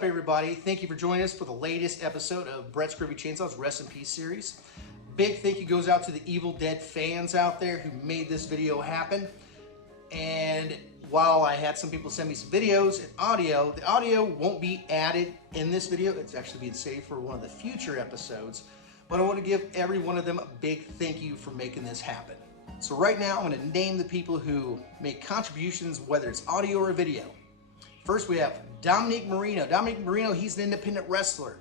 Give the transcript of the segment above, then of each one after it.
up, everybody? Thank you for joining us for the latest episode of Brett's Groovy Chainsaws Rest in Peace series. Big thank you goes out to the Evil Dead fans out there who made this video happen. And while I had some people send me some videos and audio, the audio won't be added in this video. It's actually being saved for one of the future episodes. But I want to give every one of them a big thank you for making this happen. So right now, I'm going to name the people who make contributions, whether it's audio or video. First, we have Dominic Marino. Dominic Marino, he's an independent wrestler.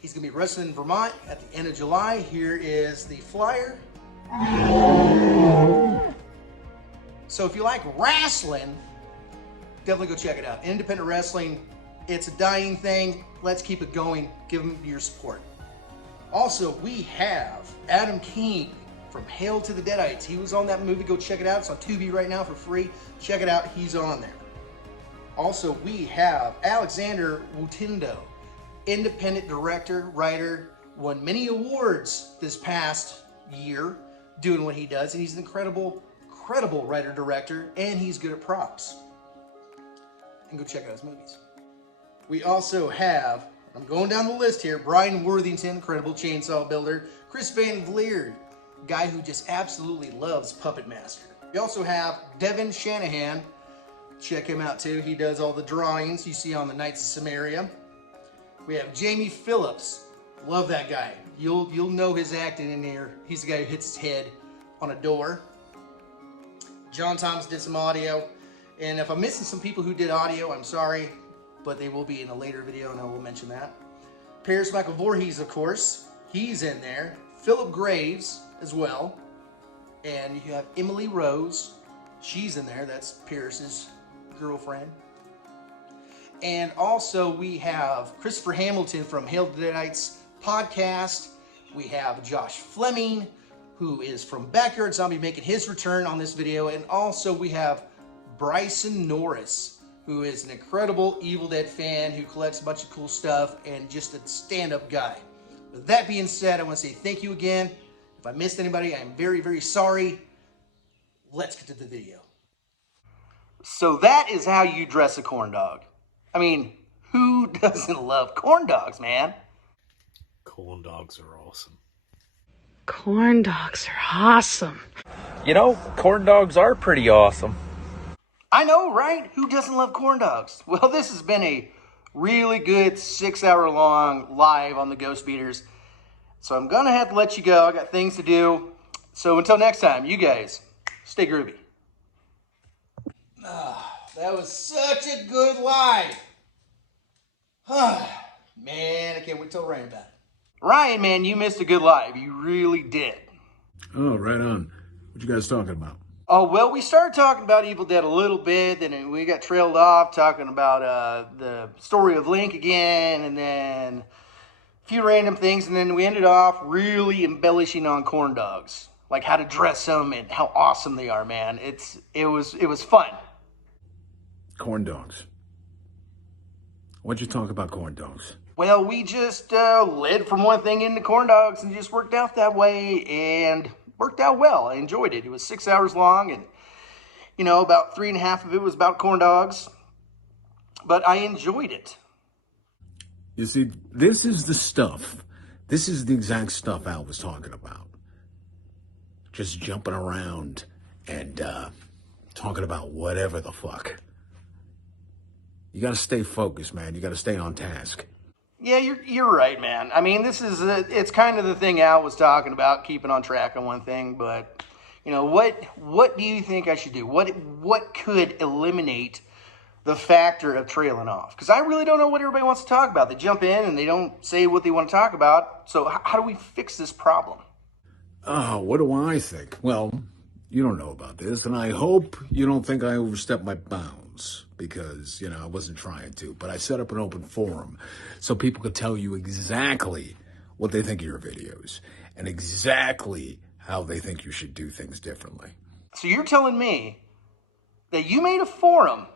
He's going to be wrestling in Vermont at the end of July. Here is the flyer. So if you like wrestling, definitely go check it out. Independent wrestling, it's a dying thing. Let's keep it going. Give them your support. Also, we have Adam King from Hail to the Deadites. He was on that movie. Go check it out. It's on Tubi right now for free. Check it out. He's on there. Also, we have Alexander Wutindo, independent director, writer, won many awards this past year doing what he does, and he's an incredible writer-director, and he's good at props. And go check out his movies. We also have, I'm going down the list here, Brian Worthington, incredible chainsaw builder, Chris Van Vlier, guy who just absolutely loves Puppet Master. We also have Devin Shanahan. Check him out too. He does all the drawings you see on the Knights of Samaria. We have Jamie Phillips. Love that guy. You'll know his acting in here. He's the guy who hits his head on a door. John Thomas did some audio. And if I'm missing some people who did audio, I'm sorry, but they will be in a later video and I will mention that. Paris Michael Voorhees, of course. He's in there. Philip Graves as well. And you have Emily Rose. She's in there. That's Pierce's girlfriend. And also we have Christopher Hamilton from Hail to the Deadites podcast. We have Josh Fleming, who is from Backyard Zombie, making his return on this video. And also we have Bryson Norris, who is an incredible Evil Dead fan who collects a bunch of cool stuff and just a stand-up guy. With that being said, I want to say thank you again. If I missed anybody, I'm very, very sorry. Let's get to the video. So that is how you dress a corn dog. I mean, who doesn't love corn dogs, man? Corn dogs are awesome. Corn dogs are awesome. You know, corn dogs are pretty awesome. I know, right? Who doesn't love corn dogs? Well, this has been a really good 6-hour-long live on the Ghost Beaters. So I'm going to have to let you go. I got things to do. So until next time, you guys, stay groovy. That was such a good live. Man, I can't wait till Ryan back. Ryan, man, you missed a good live. You really did. Oh, right on. What you guys talking about? Oh, well, we started talking about Evil Dead a little bit, then we got trailed off talking about the story of Link again, and then a few random things, and then we ended off really embellishing on corn dogs, like how to dress them and how awesome they are, man. It was fun. Corn dogs. What'd you talk about corn dogs? Well, we just led from one thing into corn dogs and just worked out that way, and worked out well. I enjoyed it. It was 6 hours long, and you know, about 3.5 of it was about corn dogs, but I enjoyed it. You see, this is the stuff. This is the exact stuff Al was talking about. Just jumping around and talking about whatever the fuck. You gotta stay focused, man. You gotta stay on task. Yeah, you're right, man. I mean, this is it's kind of the thing Al was talking about, keeping on track on one thing. But you know, what do you think I should do? What could eliminate the factor of trailing off? Because I really don't know what everybody wants to talk about. They jump in and they don't say what they want to talk about. So how do we fix this problem? Oh, what do I think? Well, you don't know about this, and I hope you don't think I overstepped my bounds, because, you know, I wasn't trying to, but I set up an open forum so people could tell you exactly what they think of your videos and exactly how they think you should do things differently. So you're telling me that you made a forum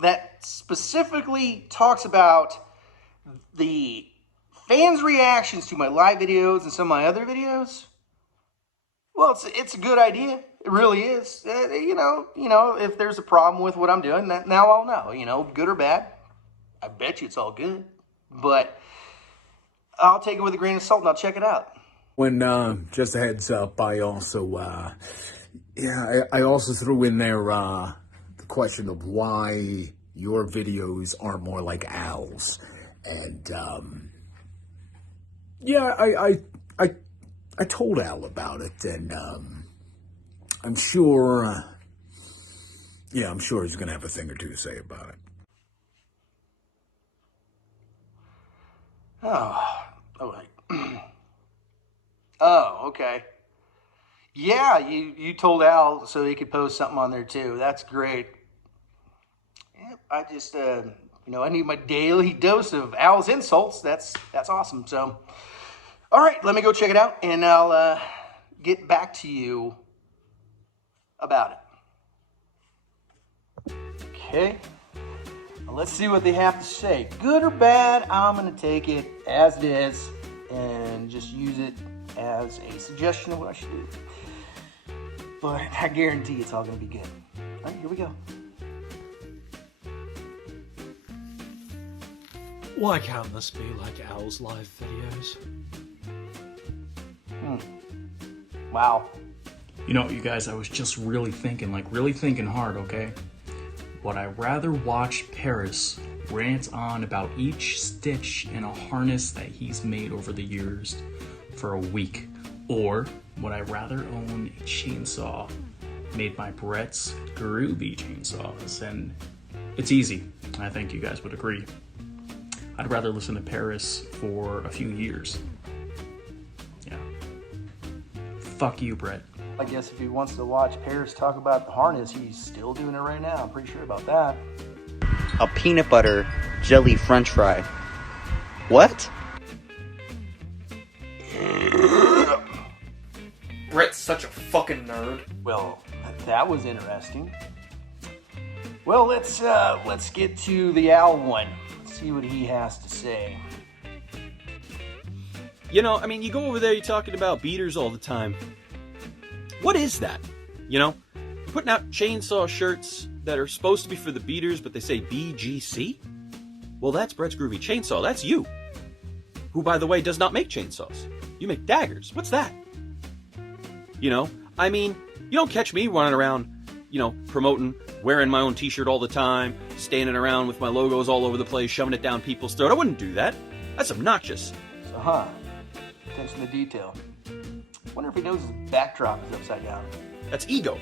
that specifically talks about the fans' reactions to my live videos and some of my other videos? Well, it's a good idea. It really is. You know, if there's a problem with what I'm doing, now I'll know, you know, good or bad. I bet you it's all good. but I'll take it with a grain of salt and I'll check it out. When, just a heads up, I also, I also threw in there, the question of why your videos are more like Al's. And, I told Al about it, and, I'm sure he's gonna have a thing or two to say about it. Oh, okay. Yeah, you told Al so he could post something on there too. That's great. Yep, I just, I need my daily dose of Al's insults. That's awesome. So, all right, let me go check it out, and I'll get back to you about it. Okay. Well, let's see what they have to say. Good or bad, I'm going to take it as it is and just use it as a suggestion of what I should do. But I guarantee it's all going to be good. All right, here we go. Why can't this be like Al's live videos? Wow. You know, you guys, I was just really thinking hard, okay? Would I rather watch Paris rant on about each stitch in a harness that he's made over the years for a week? Or would I rather own a chainsaw made by Brett's Groovy Chainsaws? And it's easy. I think you guys would agree. I'd rather listen to Paris for a few years. Yeah. Fuck you, Brett. I guess if he wants to watch Paris talk about the harness, he's still doing it right now. I'm pretty sure about that. A peanut butter jelly french fry. What? Brett's such a fucking nerd. Well, that was interesting. Well, let's get to the Al one. Let's see what he has to say. You know, I mean, you go over there, you're talking about beaters all the time. What is that? You know, putting out chainsaw shirts that are supposed to be for the beaters, but they say BGC? Well, that's Brett's Groovy Chainsaw. That's you. Who, by the way, does not make chainsaws. You make daggers. What's that? You know, I mean, you don't catch me running around, promoting, wearing my own t-shirt all the time, standing around with my logos all over the place, shoving it down people's throat. I wouldn't do that. That's obnoxious. So, attention to detail. Wonder if he knows his backdrop is upside down. That's ego.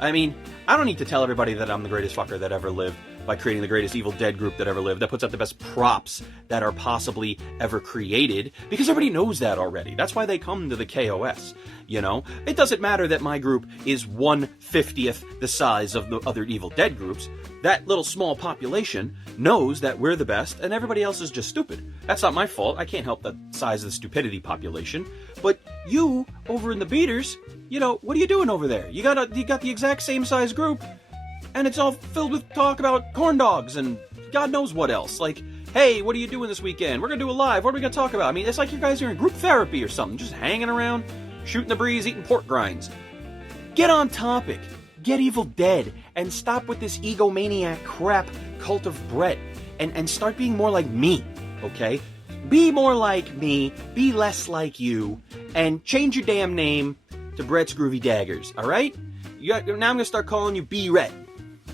I mean, I don't need to tell everybody that I'm the greatest fucker that ever lived by creating the greatest Evil Dead group that ever lived, that puts out the best props that are possibly ever created, because everybody knows that already. That's why they come to the KOS, It doesn't matter that my group is 1/50th the size of the other Evil Dead groups. That little small population knows that we're the best, and everybody else is just stupid. That's not my fault. I can't help the size of the stupidity population. But you, over in the beaters, what are you doing over there? You got the exact same size group, and it's all filled with talk about corn dogs and God knows what else. Like, hey, what are you doing this weekend? We're going to do a live. What are we going to talk about? I mean, it's like you guys are in group therapy or something, just hanging around, shooting the breeze, eating pork grinds. Get on topic. Get Evil Dead, and stop with this egomaniac crap cult of Brett, and start being more like me, okay? Be more like me, be less like you, and change your damn name to Brett's Groovy Daggers, alright? Now I'm going to start calling you B-Ret.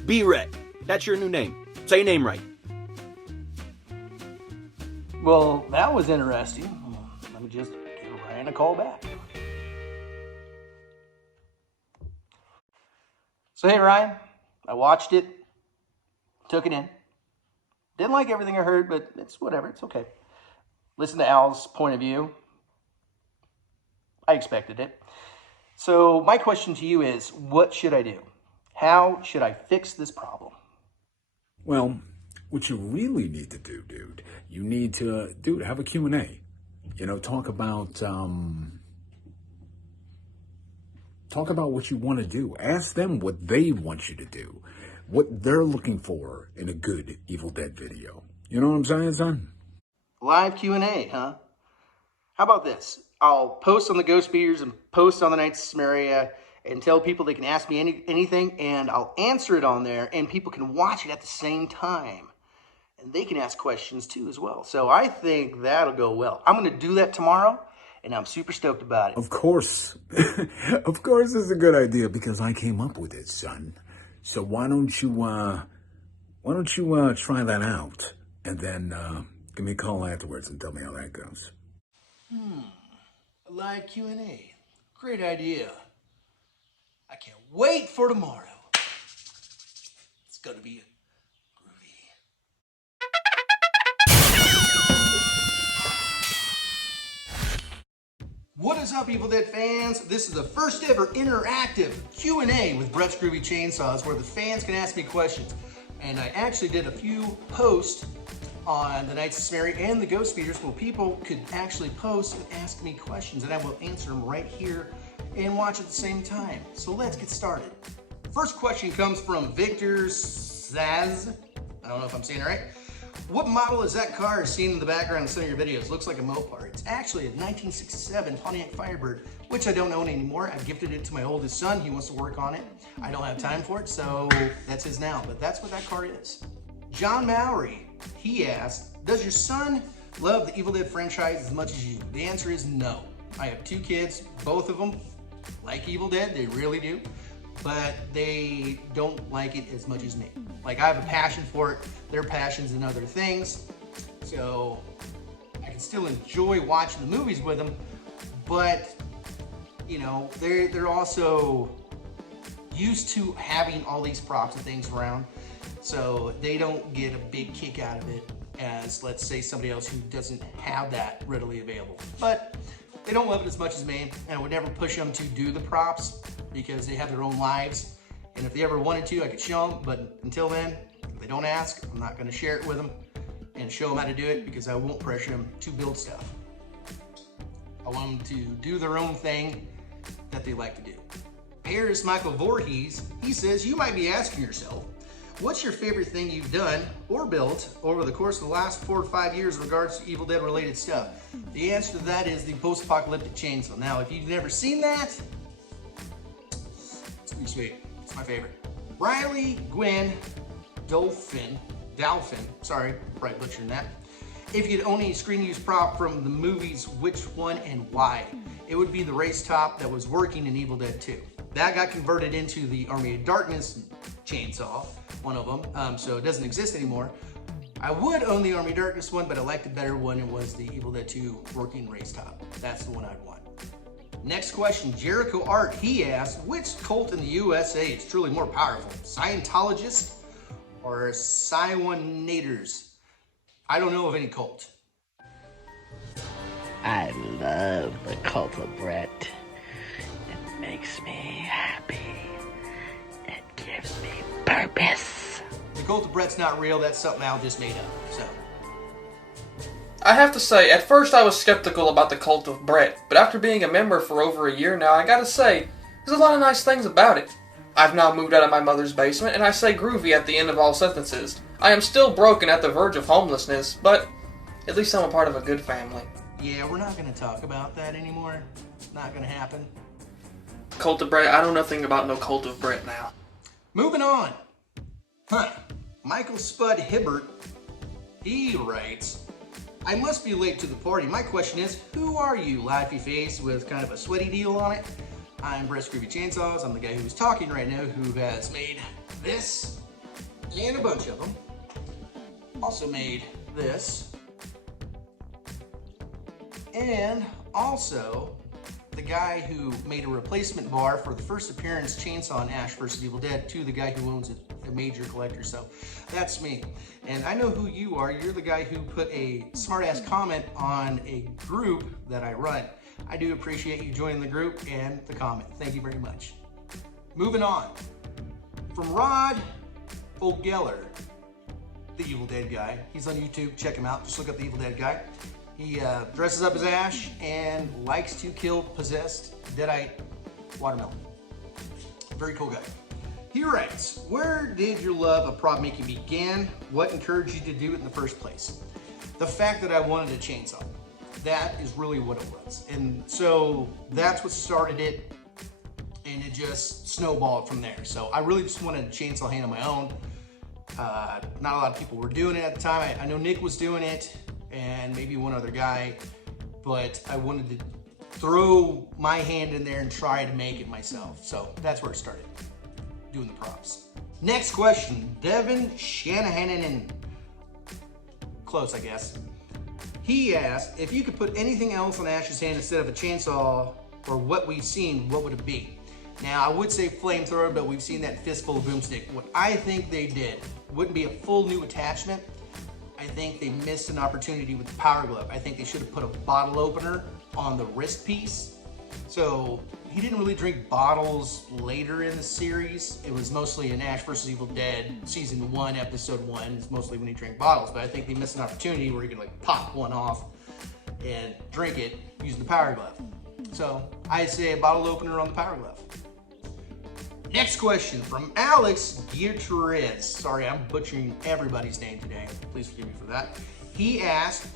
B-Ret. That's your new name. Say your name right. Well, that was interesting. Let me just give Ryan a call back. So, hey, Ryan, I watched it, took it in. Didn't like everything I heard, but it's whatever. It's okay. Listen to Al's point of view. I expected it. So my question to you is, what should I do? How should I fix this problem? Well, what you really need to do, dude, you need to, have a Q&A. Talk about what you want to do. Ask them what they want you to do. What they're looking for in a good Evil Dead video. You know what I'm saying, son? Live Q&A, huh? How about this? I'll post on the Ghost Beaters and post on the Knights of Samaria and tell people they can ask me anything, and I'll answer it on there, and people can watch it at the same time. and they can ask questions too as well. So I think that'll go well. I'm going to do that tomorrow, and I'm super stoked about it. Of course. Of course it's a good idea because I came up with it, son. So why don't you try that out and then give me a call afterwards and tell me how that goes. A live Q&A. Great idea. I can't wait for tomorrow. It's going to be groovy. What is up, Evil Dead fans? This is the first ever interactive Q&A with Brett's Groovy Chainsaws where the fans can ask me questions. And I actually did a few posts on the Knights of Smeary and the Ghost Feeders where people could actually post and ask me questions, and I will answer them right here and watch at the same time. So let's get started. First question comes from Victor Zaz. I don't know if I'm saying it right. What model is that car seen in the background in some of your videos? Looks like a Mopar. It's actually a 1967 Pontiac Firebird, which I don't own anymore. I gifted it to my oldest son. He wants to work on it. I don't have time for it, so that's his now. But that's what that car is. John Mowry, he asked, does your son love the Evil Dead franchise as much as you? The answer is no. I have 2 kids, both of them like Evil Dead, they really do, but they don't like it as much as me. Like, I have a passion for it, their passion's in other things, so I can still enjoy watching the movies with them, but, you know, they're also used to having all these props and things around, so they don't get a big kick out of it as, let's say, somebody else who doesn't have that readily available. But they don't love it as much as me, and I would never push them to do the props because they have their own lives. And if they ever wanted to, I could show them, but until then, if they don't ask, I'm not gonna share it with them and show them how to do it because I won't pressure them to build stuff. I want them to do their own thing that they like to do. Here's Michael Voorhees. He says, you might be asking yourself, what's your favorite thing you've done or built over the course of the last 4 or 5 years in regards to Evil Dead related stuff? The answer to that is the post-apocalyptic chainsaw. Now, if you've never seen that, it's pretty sweet. It's my favorite. Riley Gwynn Dolphin, sorry, probably butchering that. If you could own a screen use prop from the movies, which one and why? It would be the race top that was working in Evil Dead 2. That got converted into the Army of Darkness chainsaw, one of them, so it doesn't exist anymore. I would own the Army of Darkness one, but I liked the better one. It was the Evil Dead 2 working race top. That's the one I'd want. Next question, Jericho Art, he asked, which cult in the USA is truly more powerful? Scientologists or Siwanators? I don't know of any cult. I love the cult of Brett. It makes me happy. It gives me purpose. The cult of Brett's not real. That's something Al just made up. So I have to say, at first I was skeptical about the cult of Brett, but after being a member for over a year now, I gotta say, there's a lot of nice things about it. I've now moved out of my mother's basement, and I say groovy at the end of all sentences. I am still broken at the verge of homelessness, but at least I'm a part of a good family. yeah, we're not going to talk about that anymore. Not going to happen. Cult of Brett, I know nothing about no cult of Brett now. Moving on. Michael Spud Hibbert, he writes, I must be late to the party. My question is, who are you? Laughy face with kind of a sweaty deal on it. I'm Brett's Groovy Chainsaws. I'm the guy who's talking right now who has made this and a bunch of them. Also made this. And also the guy who made a replacement bar for the first appearance Chainsaw and Ash vs. Evil Dead to the guy who owns it, a major collector. So that's me. And I know who you are. You're the guy who put a smart-ass comment on a group that I run. I do appreciate you joining the group and the comment. Thank you very much. Moving on. From Rod O'Geller, the Evil Dead guy. He's on YouTube. Check him out. Just look up the Evil Dead guy. He dresses up as Ash and likes to kill possessed deadite watermelon. Very cool guy. He writes, where did your love of prop making begin? What encouraged you to do it in the first place? The fact that I wanted a chainsaw. That is really what it was. And so that's what started it, and it just snowballed from there. So I really just wanted a chainsaw hand on my own. Not a lot of people were doing it at the time. I know Nick was doing it and maybe one other guy, but I wanted to throw my hand in there and try to make it myself. So that's where it started, doing the props. Next question, Devin Shanahan, close I guess. He asked, if you could put anything else on Ash's hand instead of a chainsaw or what we've seen, what would it be? Now, I would say flamethrower, but we've seen that fistful of boomstick. What I think they did wouldn't be a full new attachment. I think they missed an opportunity with the power glove. I think they should have put a bottle opener on the wrist piece. So he didn't really drink bottles later in the series. It was mostly in Ash vs. Evil Dead, season 1, episode 1. It's mostly when he drank bottles, but I think they missed an opportunity where he could like pop one off and drink it using the power glove. So I say a bottle opener on the power glove. Next question from Alex Gutierrez. Sorry, I'm butchering everybody's name today. Please forgive me for that. He asked,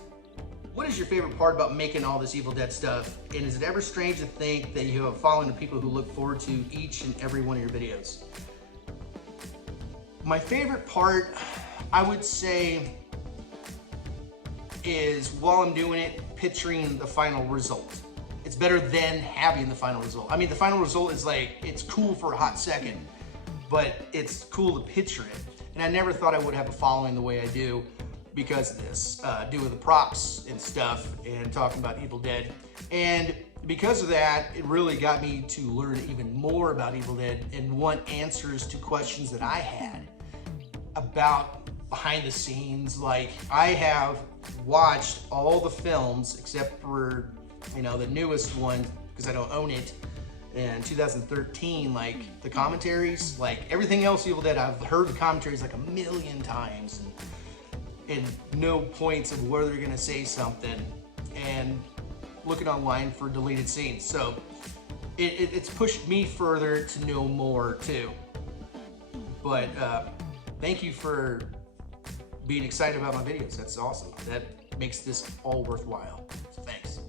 what is your favorite part about making all this Evil Dead stuff? And is it ever strange to think that you have a following of people who look forward to each and every one of your videos? My favorite part, I would say, is while I'm doing it, picturing the final result. It's better than having the final result. I mean, the final result is like, it's cool for a hot second, but it's cool to picture it. And I never thought I would have a following the way I do because of this, doing the props and stuff and talking about Evil Dead. And because of that, it really got me to learn even more about Evil Dead and want answers to questions that I had about behind the scenes. Like, I have watched all the films except for, you know, the newest one, because I don't own it, in 2013, like the commentaries, like everything else Evil Dead, I've heard the commentaries like a million times and no points of where they're gonna say something, and looking online for deleted scenes. So it's pushed me further to know more too. But thank you for being excited about my videos. That's awesome. That makes this all worthwhile. So thanks.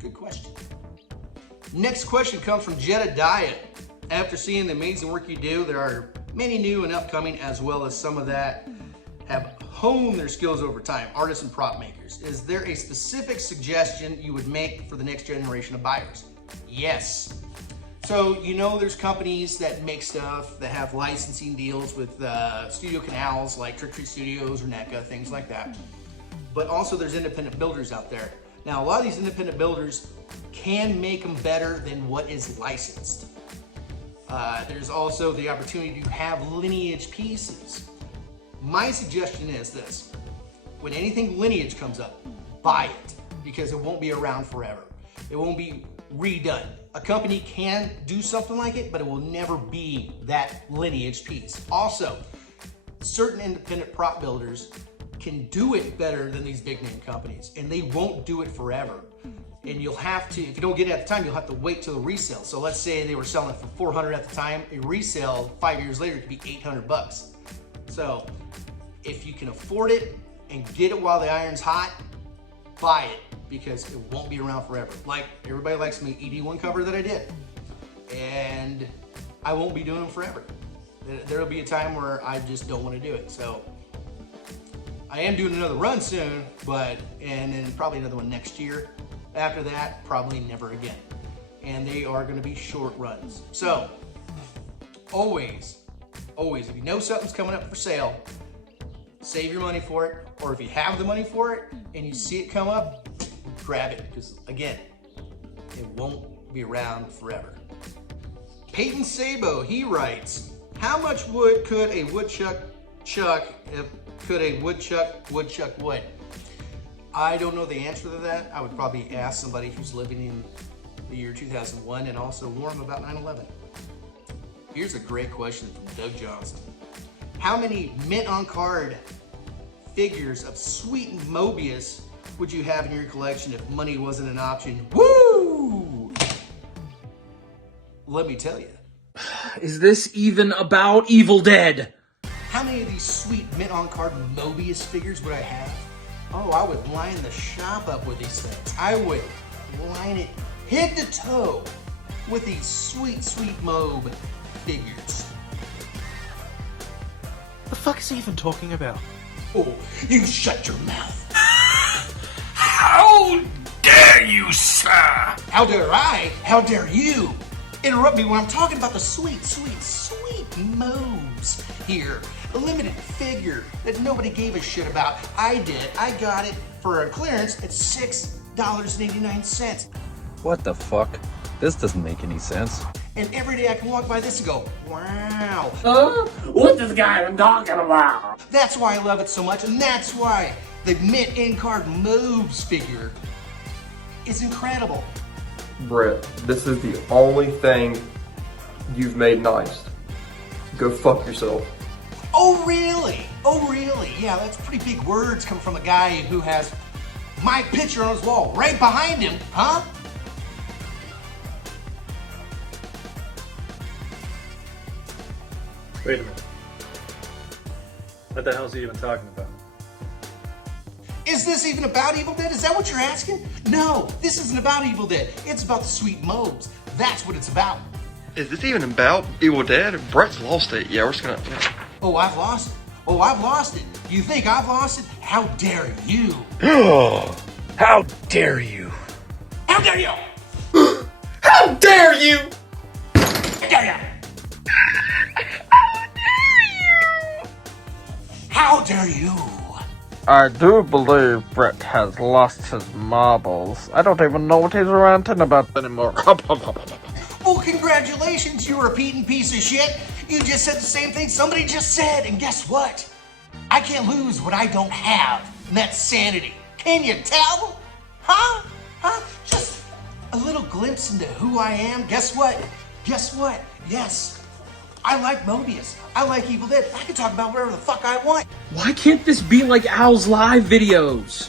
Good question. Next question comes from Jedediah. After seeing the amazing work you do, there are many new and upcoming, as well as some of that have honed their skills over time, artists and prop makers. Is there a specific suggestion you would make for the next generation of buyers? Yes. So, you know, there's companies that make stuff that have licensing deals with studio canals like Trick Treat Studios or NECA, things like that. But also there's independent builders out there. Now, a lot of these independent builders can make them better than what is licensed. There's also the opportunity to have lineage pieces. My suggestion is this: when anything lineage comes up, buy it, because it won't be around forever. It won't be redone. A company can do something like it, but it will never be that lineage piece. Also, certain independent prop builders can do it better than these big name companies, and they won't do it forever. And you'll have to, if you don't get it at the time, you'll have to wait till the resale. So let's say they were selling it for $400 at the time, a resale 5 years later could be $800. So if you can afford it and get it while the iron's hot, buy it, because it won't be around forever. Like, everybody likes my ED1 cover that I did, and I won't be doing them forever. There'll be a time where I just don't want to do it. So I am doing another run soon, and then probably another one next year. After that, probably never again. And they are going to be short runs. So always, if you know something's coming up for sale, save your money for it. Or if you have the money for it and you see it come up, grab it, because again, it won't be around forever. Peyton Sabo, he writes, how much wood could a woodchuck chuck if could a woodchuck wood? I don't know the answer to that. I would probably ask somebody who's living in the year 2001 and also warn them about 9/11. Here's a great question from Doug Johnson. How many mint on card figures of Sweet Mobius would you have in your collection if money wasn't an option? Woo! Let me tell you. Is this even about Evil Dead? How many of these sweet mint on card Mobius figures would I have? Oh, I would line the shop up with these things. I would line it head to toe with these sweet, sweet Mob figures. The fuck is he even talking about? Oh, you shut your mouth. How dare you, sir? How dare I? How dare you interrupt me when I'm talking about the sweet, sweet, sweet moves here. A limited figure that nobody gave a shit about. I did. I got it for a clearance at $6.89. What the fuck? This doesn't make any sense. And every day I can walk by this and go, wow. What this guy I'm talking about? That's why I love it so much, and that's why the mint in-card moves figure is incredible. Brett, this is the only thing you've made nice. Go fuck yourself. Oh, really? Oh, really? Yeah, that's pretty big words coming from a guy who has my picture on his wall right behind him, huh? Wait a minute. What the hell is he even talking about? Is this even about Evil Dead? Is that what you're asking? No, this isn't about Evil Dead. It's about the sweet mobs. That's what it's about. Is this even about Evil Dead? Brett's lost it. Yeah, we're just gonna... Yeah. Oh, I've lost it. Oh, I've lost it. You think I've lost it? How dare you? How dare you? How dare you? How dare you? How dare you? How dare you? I do believe Brett has lost his marbles. I don't even know what he's ranting about anymore. Well, congratulations, you repeating piece of shit. You just said the same thing somebody just said, and guess what? I can't lose what I don't have, and that's sanity. Can you tell? Huh? Huh? Just a little glimpse into who I am. Guess what? Guess what? Yes, I like Mobius. I like Evil Dead. I can talk about whatever the fuck I want. Why can't this be like Al's live videos?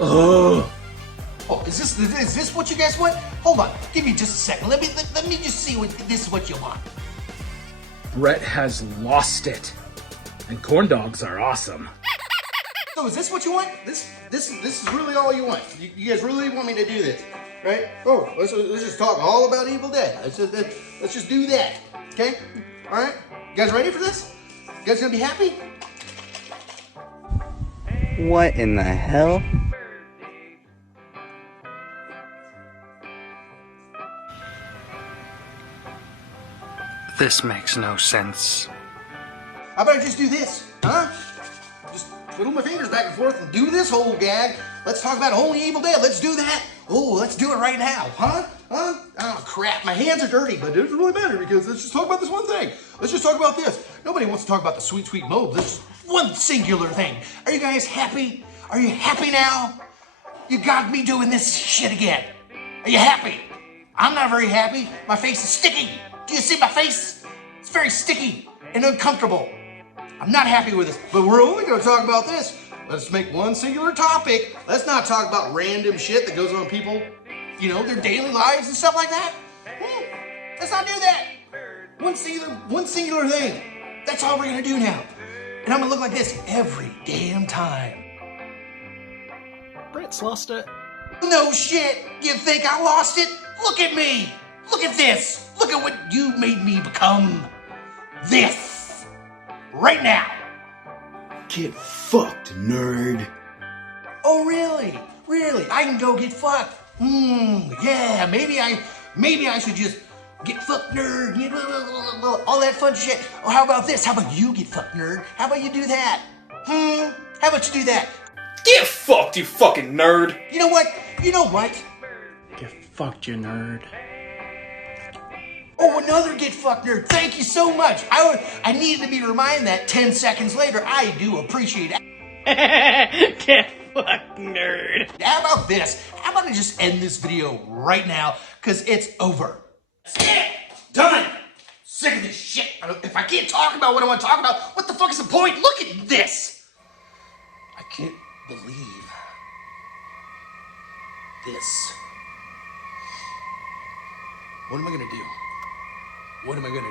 Ugh. Oh, is this what you guys want? Hold on, give me just a second. Let me just see what this is what you want. Brett has lost it. And corn dogs are awesome. So is this what you want? This is really all you want? You guys really want me to do this, right? Oh, let's just talk all about Evil Dead. Let's just do that, okay? All right, you guys ready for this? You guys gonna be happy? What in the hell? This makes no sense. How about I just do this, huh? Just twiddle my fingers back and forth and do this whole gag. Let's talk about Holy Evil Dead. Let's do that. Oh, let's do it right now, huh? Huh? Oh, crap. My hands are dirty, but it doesn't really matter because let's just talk about this one thing. Let's just talk about this. Nobody wants to talk about the sweet, sweet mobs. This is one singular thing. Are you guys happy? Are you happy now? You got me doing this shit again. Are you happy? I'm not very happy. My face is sticky. Do you see my face? It's very sticky and uncomfortable. I'm not happy with this, but we're only going to talk about this. Let's make one singular topic. Let's not talk about random shit that goes on people, you know, their daily lives and stuff like that. Let's not do that. One singular thing. That's all we're going to do now. And I'm going to look like this every damn time. Brett's lost it. No shit. You think I lost it? Look at me. Look at this. Look at what you made me become. This. Right now. Get fucked, nerd. Oh, really? Really? I can go get fucked. Yeah, maybe I should just get fucked, nerd. All that fun shit. Oh, how about this? How about you get fucked, nerd? How about you do that? How about you do that? Get fucked, you fucking nerd. You know what? You know what? Get fucked, you nerd. Oh, another get fucked nerd. Thank you so much. I needed to be reminded that 10 seconds later. I do appreciate it. Get fucked, nerd. How about this? How about I just end this video right now? Because it's over. That's it. Done. Sick of this shit. If I can't talk about what I want to talk about, what the fuck is the point? Look at this. I can't believe this. What am I gonna do? What am I gonna do?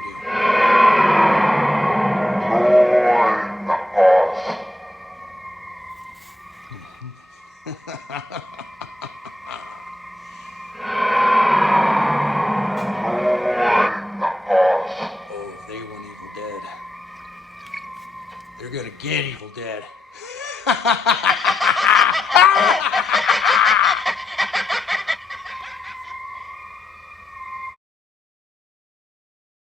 Oh, they want Evil Dead. You're gonna get Evil Dead.